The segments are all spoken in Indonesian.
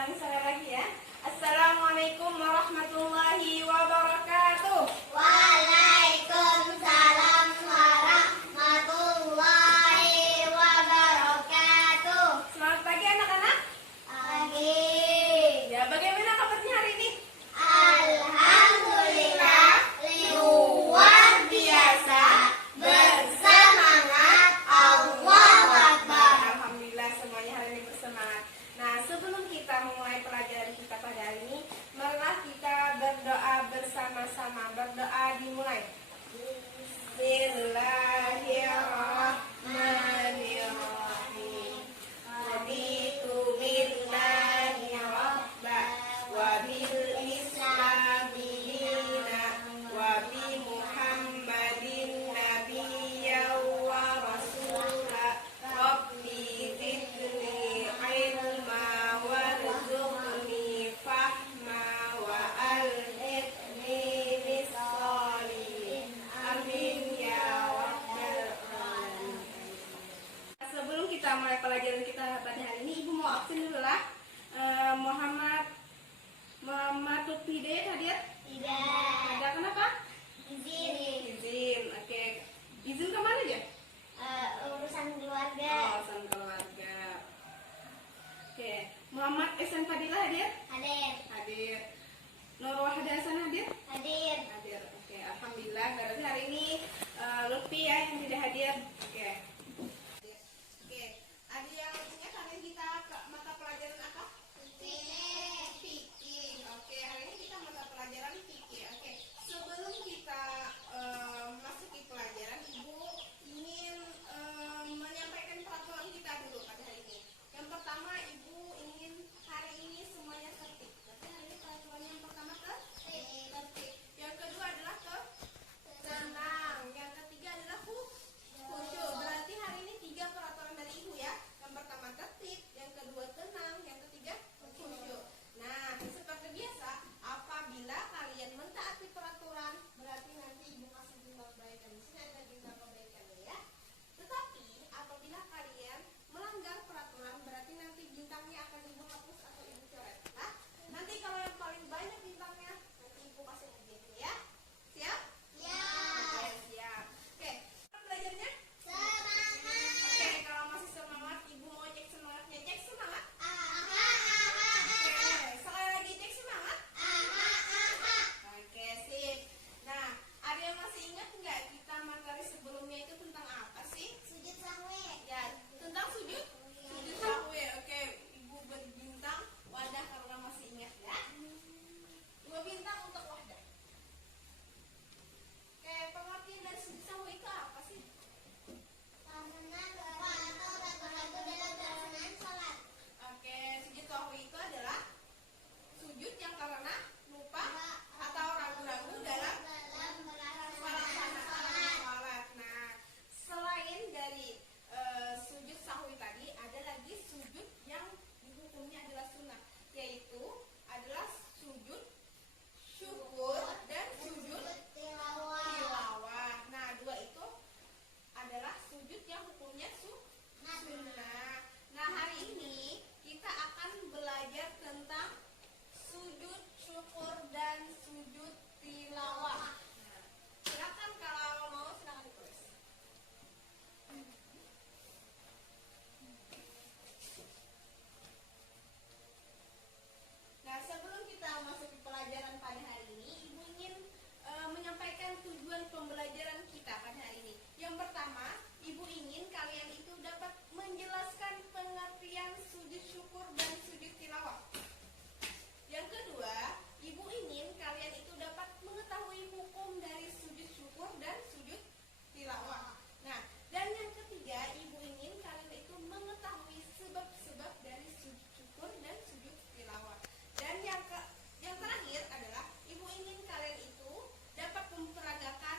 ulangi sekali lagi ya. Assalamualaikum warahmatullahi wabarakatuh. Waalaikumsalam warahmatullahi wabarakatuh. Selamat pagi anak-anak. Pagi. Ya, bagaimana kabarnya hari ini? Alhamdulillah, luar biasa, bersemangat, Allahu Akbar. Alhamdulillah semuanya hari ini bersemangat. Nah, sebelum kita memulai pelajaran kita pada hari ini, marilah kita berdoa bersama-sama. Berdoa dimulai. Bismillahirrahmanirrahim. Raditu billahi rabba wa bil islami dina wa bi Muhammadin nabiyyan wa rasula. Rabbi zidni ilma warzuqni fahma wa alhiqni bis-shalihin. Amin ya rabbal alamin. Sebelum kita mulai pelajaran kita pada hari ini, Ibu mau absen dulu lah. Muhammad Lutfi Hidayat hadir? Tidak. Ada kenapa? Izin. Izin. Oke. Izin kemana aja? Urusan keluarga. Urusan keluarga. Oke. Muhammad Esen Fadilah hadir? Hadir. Hadir. Nur Wahda Hasan hadir? Hadir. Hadir. Oke. Alhamdulillah. Berarti hari ini Lutfi ya yang tidak hadir. Oke. Oke. Ada yang ingat hari ini kita ke mata pelajaran apa? Fikih. Oke, hari ini kita mata pelajaran fikih. Oke, sebelum kita masuki pelajaran, Ibu ingin menyampaikan peraturan kita dulu pada hari ini. Yang pertama, Ibu ingin hari ini semuanya tertib. Berarti hari ini peraturan yang pertama tertib. Yang kedua adalah tenang. Yang ketiga adalah khusyuk. Berarti hari ini 3 peraturan dari Ibu ya. Yang pertama tertib, yang kedua tenang, yang ketiga khusyuk. Nah, seperti biasa, apabila kalian mentaati peraturan, berarti nanti Ibu kasih bintang kebaikan. Di sini ada bintang kebaikannya ya. Tetapi apabila kalian melanggar peraturan, berarti nanti bintangnya akan Ibu hapus atau Ibu coret. Nah, nanti kalau yang paling banyak bintangnya, nanti Ibu kasih hadiahnya ya. Siap? Ya. Oke, siap. Oke, belajarnya? Semangat. Oke, kalau masih semangat, Ibu mau cek semangatnya. Cek semangat. Aha. Oke, sekali lagi cek semangat. Oke, sip. Nah, ada yang masih ingat nggak kita materi sebelumnya itu tentang apa sih? Sujud sahwi. Ya, tentang sujud. Sujud sahwi. Oke, Ibu berbintang Wadah karena masih ingat ya. 2 bintang untuk Wadah. Oke, pengertian dari sujud sahwi itu apa sih? Karena lupa atau ragu-ragu dalam pelaksanaan sholat. Oke, sujud sahwi itu adalah sujud yang karena lupa atau ragu-ragu dalam pelaksanaan sholat. Nah, selain dari sujud sahwi tadi, ada lagi sujud yang hukumnya adalah sunnah, yaitu adalah sujud syukur dan sujud tilawah. Nah, 2 itu adalah sujud yang hukumnya sunnah. Nah, hari ini kita akan belajar tentang sujud syukur dan sujud tilawah. Nah, silakan kalau mau silakan ditulis. Nah, sebelum kita masuk ke pelajaran pada hari ini, Ibu ingin menyampaikan tujuan pembelajaran kita pada hari ini. Yang pertama, Ibu ingin kalian itu dapat menjelaskan pengertian sujud syukur dan sujud tilawah. Yang kedua, Ibu ingin kalian itu dapat mengetahui hukum dari sujud syukur dan sujud tilawah. Nah, dan yang ketiga, Ibu ingin kalian itu mengetahui sebab-sebab dari sujud syukur dan sujud tilawah. Dan yang terakhir adalah Ibu ingin kalian itu dapat memperagakan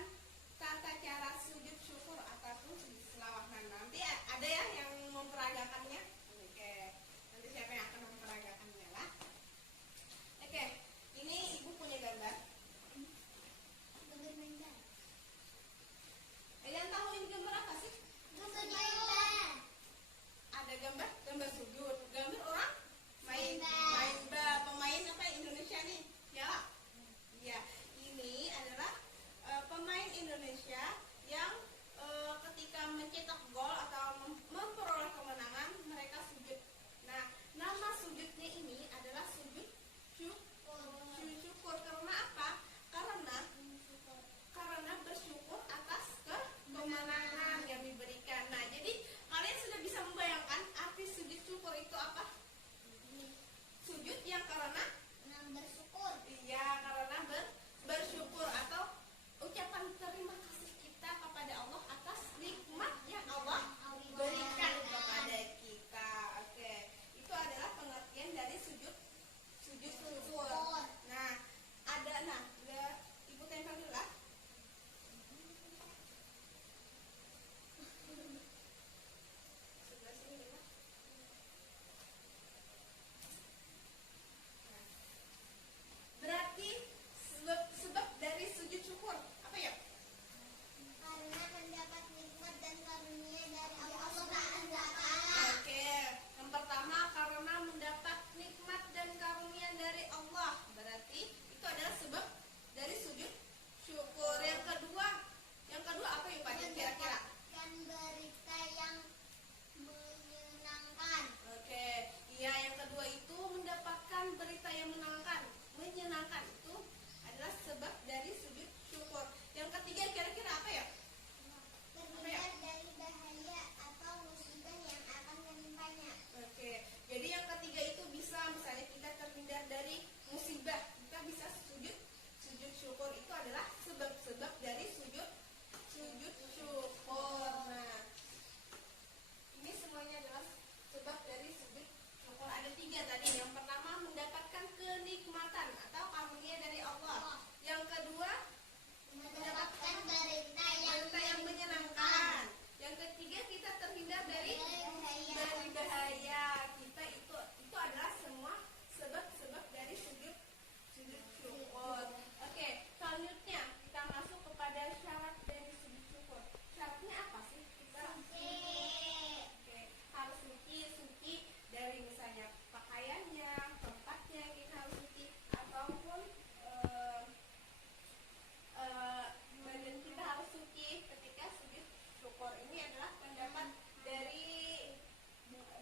tiga tadi. Yang pertama mendapatkan kenikmatan atau karunia dari Allah. Yang kedua Mendapatkan berita yang menyenangkan. Yang ketiga kita terhindar dari bahaya. Kita itu adalah semua sebab-sebab dari sujud syukur. Oke, selanjutnya kita masuk kepada syarat dari sujud syukur. Syaratnya apa sih? Kita harus suci dari misalnya pakaiannya, tempatnya kita harus suci, ataupun badan kita harus suci ketika sujud syukur. Ini adalah pendapat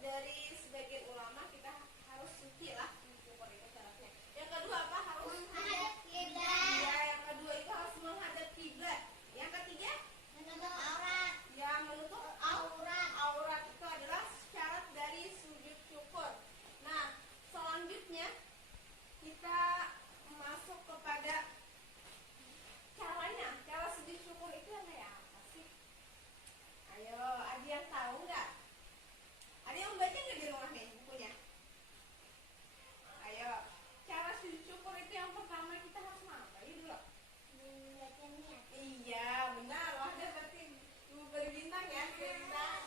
dari sebagian ulama, kita harus suci lah sujud syukur itu syaratnya. Yang kedua apa? Harus menghadap kiblat. ya, yang kedua itu harus menghadap kiblat. Yang ketiga Menutup aurat. ya menutup aurat itu adalah syarat dari sujud syukur. Nah, selanjutnya kita masuk kepada caranya. Cara sujud syukur itu yang kayak apa sih? Ayo, ada yang tahu nggak? Ada yang baca nggak di rumah nih bukunya? Ayo, cara sujud syukur itu yang pertama kita harus ngapain dulu? Membaca niat. Iya, benar. Wah, ada berarti ibu berbintang ya, berbintang.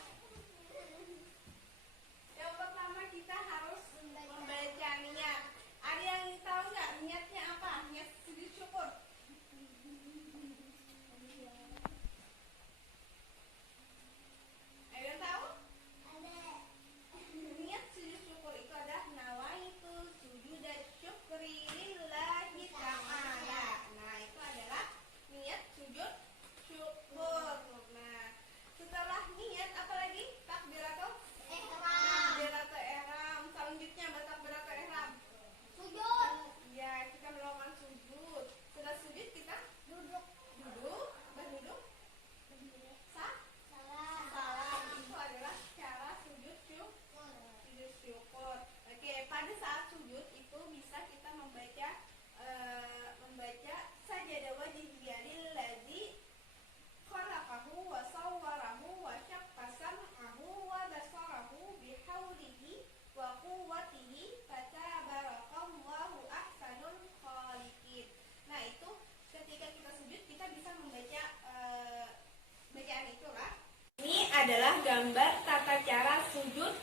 Yang pertama kita harus membaca niat. Ada yang tahu nggak niatnya apa? Niat sujud syukur. Ada yang tahu? Ada. Niat sujud syukur itu adalah nawaitu sujuda syukri lillahi ta'ala. Nah, itu adalah niat sujud syukur. Nah, setelah niat apa lagi? Takbiratul ihram. Selanjutnya takbiratul ihram. Sujud. Ya, kita melakukan sujud. Setelah sujud kita Duduk. berduduk, Salam. salam. Itu adalah cara sujud syukur. Oke, pada saat sujud itu bisa kita membaca sajada wajhiya lillazi khalaqahu wa sawwarahu wa syaqqa sam'ahu wa basarahu bihaulihi wa quwwatihi fatabarakallahu ahsanul khaliqin. Nah, itu ketika kita sujud kita bisa membaca bacaan itulah. Ini adalah gambar tata cara sujud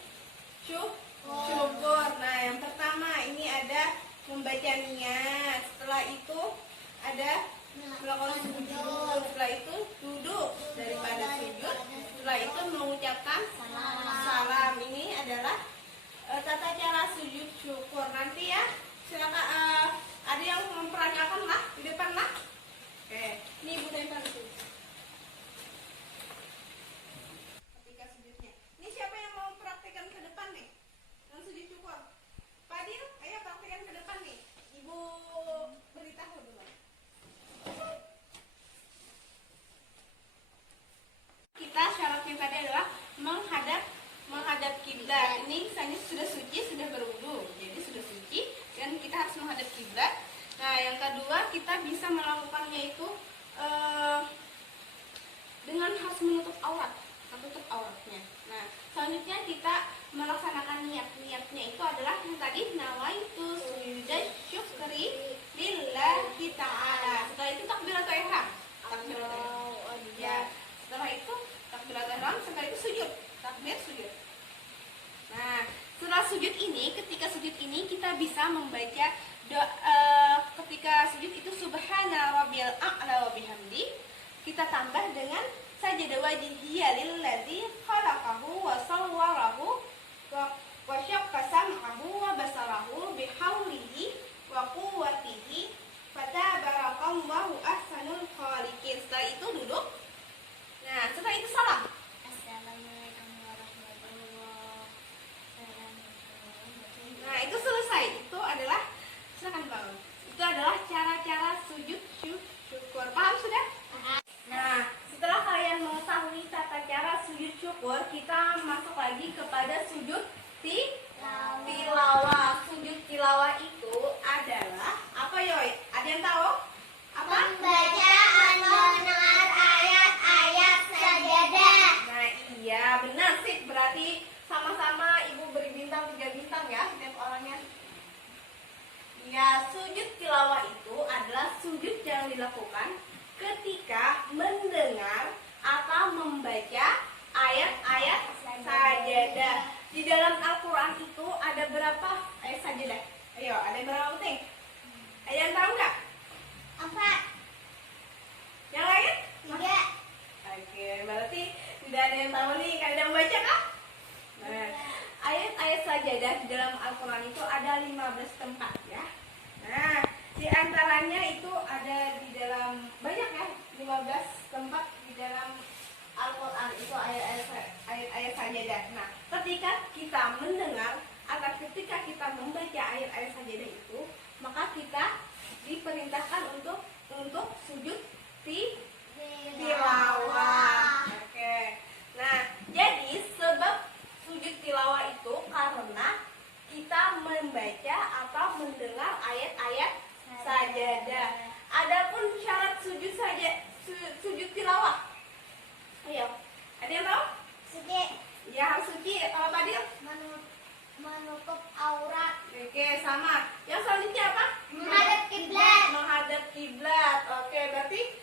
syukur. Nah, yang pertama ini ada membaca niat. Setelah itu ada melakukan sujud. Setelah itu duduk daripada sujud. Setelah itu mengucapkan salam. Ini adalah tata cara sujud syukur. Nanti ya, silakan ada yang memperagakan lah di depan lah. Oke, ini ibu tempel itu. Ketika sujudnya. Ini siapa yang mau praktekkan ke depan nih? Yang sujud syukur. Pak Adil, ayo praktekkan ke depan nih. Ibu beritahu dulu. Kita syaratnya tadi adalah menghadap kiblat. Ini misalnya sudah suci, sudah berwudu, jadi sudah suci dan kita harus menghadap kiblat. Nah, yang kedua kita bisa melakukannya itu dengan harus menutup auratnya. Nah, selanjutnya kita melaksanakan niatnya itu adalah yang tadi nawaitu sujuda syukri lillahi ta'ala. Setelah itu takbiratul ihram. Ya, setelah itu takbiratul ihram, setelah itu sujud. Takbir sujud. Nah, setelah sujud ini, ketika sujud ini kita bisa membaca ketika sujud itu subhana rabbiyal a'la wa bihamdi. Kita tambah dengan sajada wajhiya lillazi khalaqahu wa sawwarahu wa syaqqa sam'ahu wa basarahu bihaulihi wa quwwatihi fatabarakallahu ahsanul khaliqin. Setelah itu duduk. Nah, setelah itu salam. Assalamualaikum warahmatullahi wabarakatuh. Nah, itu selesai. Itu adalah silakan Bang. Itu adalah cara-cara sujud syukur. Paham sudah? Nah, setelah kalian mengetahui tata cara sujud syukur, kita masuk lagi kepada sujud tilawah. Sujud tilawah itu adalah apa, Yoy? Ada yang tahu? Apa? Membaca atau mendengar ayat-ayat sajadah. Nah, iya, benar sih. Berarti sama-sama ibu beri bintang 3 bintang ya. Setiap orangnya Ya, sujud tilawah itu adalah sujud yang dilakukan ketika mendengar atau membaca ayat-ayat sajadah. Di dalam Al-Quran itu ada berapa ayat sajadah? Ayo, ada berapa penting? Ada yang tahu nggak? 4. Yang lain? 3. Oke, berarti tidak ada yang tahu nih. Kalian yang baca kah? Nah, ayat-ayat sajadah di dalam Al-Quran itu ada 15 tempat ya. Nah, di antaranya itu ada di dalam banyak ya, 15 tempat di dalam Al-Quran itu ayat-ayat sajadah. Nah, ketika kita mendengar atau ketika kita membaca ayat-ayat sajadah itu, maka kita diperintahkan untuk sujud tilawah. Oke. Nah, jadi sebab sujud tilawah itu karena kita membaca atau mendengar ayat-ayat sajadah. Adapun syarat sujud tilawah. Ayo, ada yang tahu? Suci. Ya, harus suci. Kalau tadi Menutup aurat. oke, sama. Yang selanjutnya apa? Menghadap kiblat. Menghadap kiblat. Oke, berarti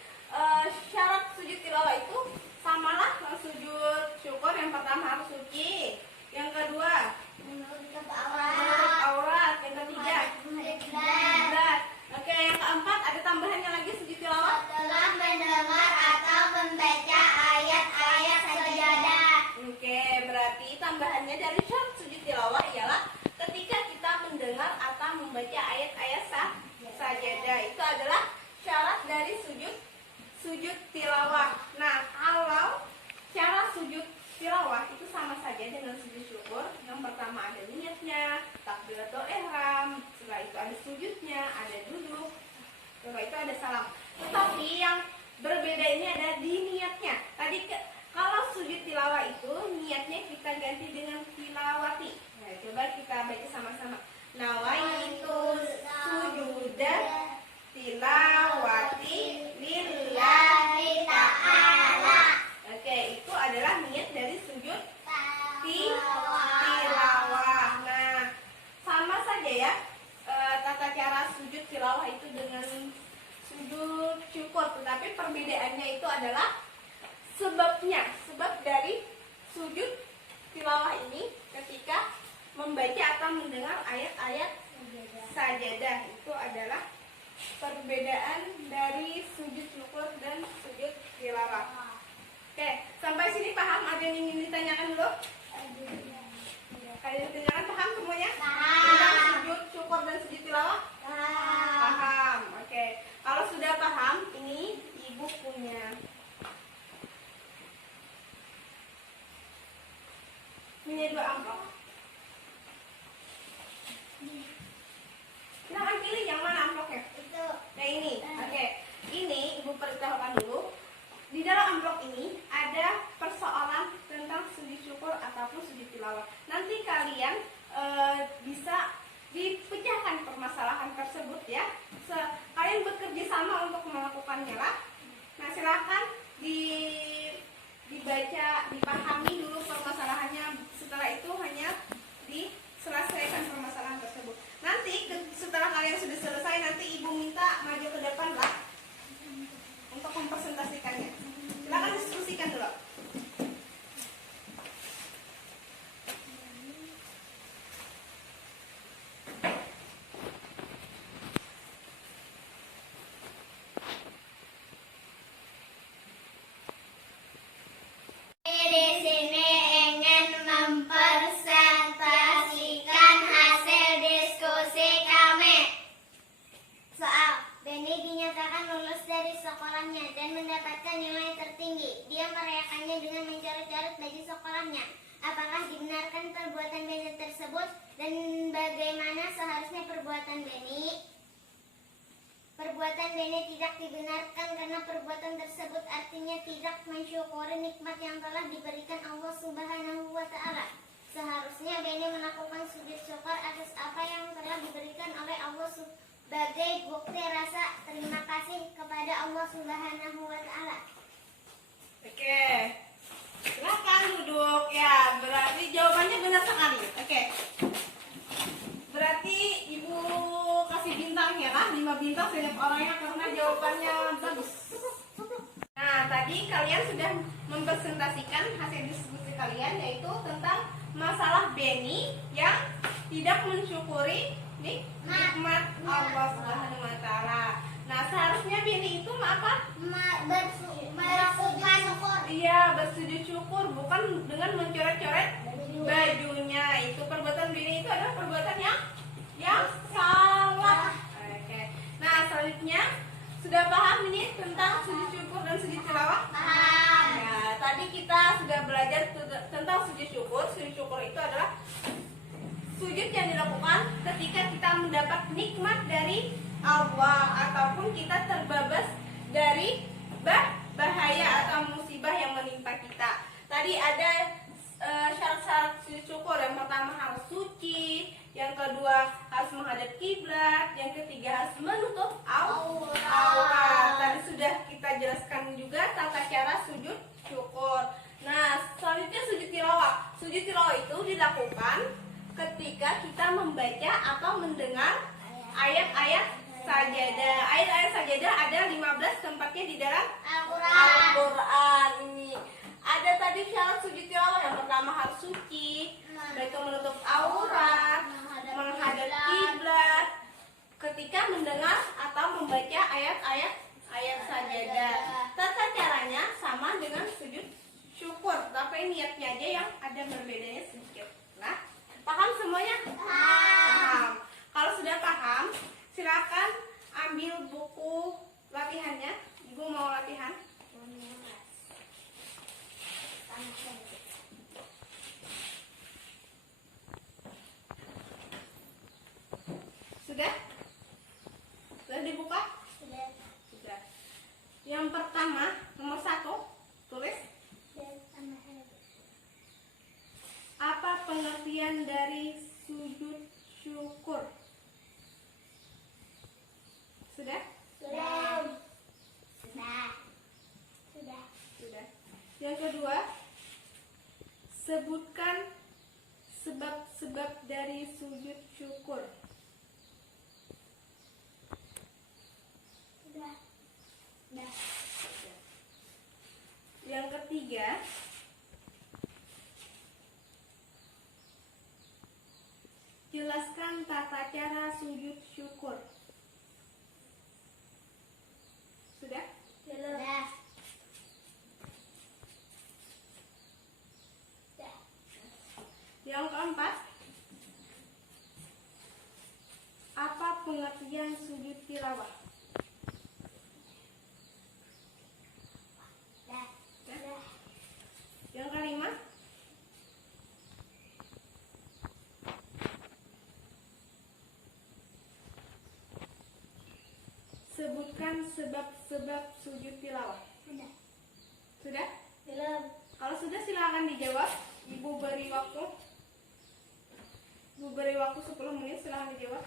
syarat sujud tilawah itu samalah sujud syukur. Yang pertama harus suci. Yang kedua Menutup menutup aurat. aurat. Yang ketiga Menghadap kiblat. kiblat. Oke, yang keempat ada tambahannya lagi sujud tilawah. Setelah mendengar atau membaca ayat-ayat sajadah. Oke, berarti tambahannya dari syarat sujud tilawah ialah ketika kita mendengar atau membaca ayat-ayat sajadah. Itu adalah syarat dari sujud tilawah. Nah, kalau cara sujud tilawah itu sama saja dengan sujud syukur. Yang pertama ada niatnya, takbiratul ihram, setelah itu ada sujudnya, ada duduk, setelah itu ada salam. Tetapi yang berbeda ini ada di niatnya. Tadi kalau sujud tilawah itu niatnya kita ganti dengan tilawati. Nah, coba kita baca sama-sama. Nawaitu sujuda tilawati lillahi ta'ala. Oke, itu adalah niat dari sujud tilawah. Nah, sama saja ya tata cara sujud tilawah itu dengan sujud syukur, tetapi perbedaannya itu adalah sebabnya. Sebab dari sujud tilawah ini ketika membaca atau mendengar ayat-ayat sajadah itu adalah perbedaan dari sujud syukur dan sujud tilawah. Oke, sampai sini paham? Ada yang ingin ditanyakan dulu? Kalian ditanyakan paham semuanya? Tentang sujud syukur dan sujud tilawah? Paham. Oke, kalau sudah paham, ini ibu punya. Punya 2 amplop. Silahkan pilih yang mana amplopnya. Itu. Yang ini. Oke, ini ibu perintahkan dulu. Di dalam amplop ini ada persoalan tentang sujud syukur ataupun sujud tilawah. Nanti kalian bisa dipecahkan permasalahan tersebut ya. Kalian bekerja sama untuk melakukannya lah. Nah, silakan dibaca, dipahami dulu permasalahannya. Setelah itu hanya diselesaikan permasalahan tersebut. Nanti setelah kalian sudah selesai, nanti ibu minta maju ke depan lah untuk mempresentasikannya. Silakan diskusikan dulu. Di sini ingin mempresentasikan hasil diskusi kami. Soal, Benny dinyatakan lulus dari sekolahnya dan mendapatkan nilai tertinggi. Dia merayakannya dengan mencoret-coret baju sekolahnya. Apakah dibenarkan perbuatan Benny tersebut dan bagaimana seharusnya perbuatan Benny? Perbuatan Benny tidak dibenarkan karena perbuatan tersebut artinya tidak mensyukuri nikmat yang telah diberikan Allah Subhanahu wa Ta'ala. Seharusnya Benny melakukan sujud syukur atas apa yang telah diberikan oleh Allah sebagai bukti rasa terima kasih kepada Allah Subhanahu wa Ta'ala. Oke, silakan duduk ya. Berarti jawabannya benar sekali. Oke, berarti ibu kasih bintang banyak orangnya karena jawabannya bagus. Nah, tadi kalian sudah mempresentasikan hasil diskusi kalian, yaitu tentang masalah Benny yang tidak mensyukuri nikmat Allah Subhanahu wa taala. Nah, seharusnya Benny itu apa? Iya, bersujud syukur, bukan dengan mencoret-coret bajunya. Itu perbuatan Benny itu adalah perbuatan yang salah. Oke. Nah, selanjutnya sudah paham ini tentang sujud syukur dan sujud tilawah? Paham. Ya, tadi kita sudah belajar tentang sujud syukur. Sujud syukur itu adalah sujud yang dilakukan ketika kita mendapat nikmat dari Allah ataupun kita terbebas dari bahaya atau musibah yang menimpa kita. Tadi ada syarat-syarat sujud syukur. Yang pertama harus suci, yang kedua harus menghadap kiblat, yang ketiga harus menutup aurat. Tadi sudah kita jelaskan juga tata cara sujud syukur. Nah, selanjutnya sujud tilawah. Sujud tilawah itu dilakukan ketika kita membaca atau mendengar ayat-ayat sajadah. Ayat-ayat sajadah ada 15 tempatnya di dalam Al-Quran ini. Ada tadi syarat sujud tilawah. Yang pertama harus suci, yaitu menutup aurat, menghadap kiblat ketika mendengar atau membaca ayat-ayat sajadah. Tata caranya sama dengan sujud syukur, tapi niatnya aja yang ada berbedanya sedikit. Nah, paham semuanya? Paham. Kalau sudah paham, silakan ambil buku latihannya. Ibu mau latihan? Sudah? Sudah dibuka? Sudah. Yang pertama, nomor 1, tulis. Apa pengertian dari sujud syukur? Sudah? Sudah. Yang kedua, sebutkan sebab-sebab dari sujud syukur. Yang ketiga, jelaskan tata cara sujud syukur. Sudah? Yang keempat, apa pengertian sujud tilawah? Yang kelima, sebutkan sebab-sebab sujud tilawah. Sudah? Belum. Kalau sudah silakan dijawab. Ibu beri waktu. Ibu beri waktu 10 menit, silakan dijawab.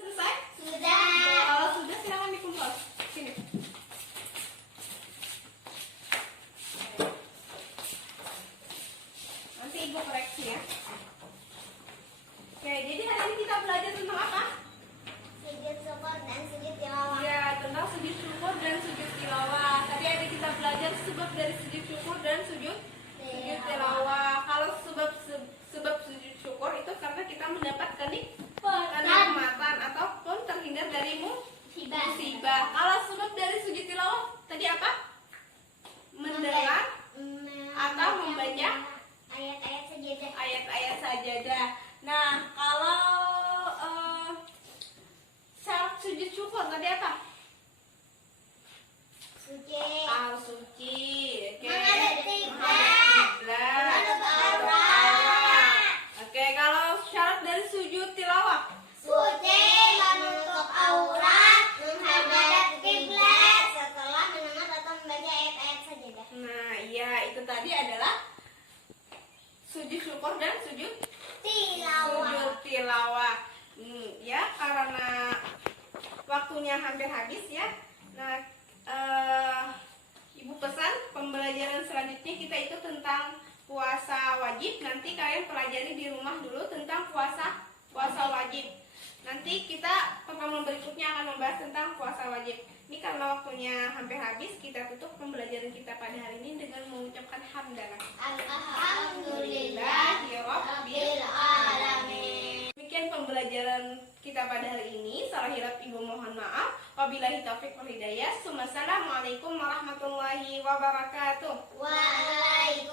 Selesai? Sudah. Kalau sudah silakan dikumpul. Sini. Nanti ibu koreksi ya. Oke, jadi hari ini kita belajar tentang apa? Sujud syukur dan sujud tilawah. Ya, tentang sujud syukur dan sujud tilawah. Tadi ada kita belajar sebab dari sujud syukur dan sujud tilawah. Kalau sebab sujud syukur itu karena kita mendapatkan kenikmatan ataupun terhindar dari musibah. Kalau sebab dari sujud tilawah tadi apa? Mendengar atau membaca ayat-ayat sajadah. ayat-ayat sajadah. Nah, kalau syarat sujud syukur tadi apa? Suci. Harus suci, oke. Menghadap kiblat. Menghadap aurat. Oke, kalau syarat dari sujud tilawah? Suci, menutup aurat, menghadap kiblat setelah mendengar atau membaca ayat-ayat sajadah. Nah, iya, itu tadi adalah sujud syukur dan sujud tilawah. Ya, karena waktunya hampir habis ya. Nah, Ibu pesan pembelajaran selanjutnya kita itu tentang puasa wajib. Nanti kalian pelajari di rumah dulu tentang puasa wajib. Nanti kita pertemuan berikutnya akan membahas tentang puasa wajib. Ini karena waktunya hampir habis, kita tutup pembelajaran kita pada hari ini dengan mengucapkan hamdalah. Alhamdulillahirabbil alamin. Demikian pembelajaran kita pada hari ini. Salah hilaf Ibu mohon maaf. Wabillahi taufiq wal hidayah. Assalamualaikum warahmatullahi wabarakatuh. Waalaikumsalam.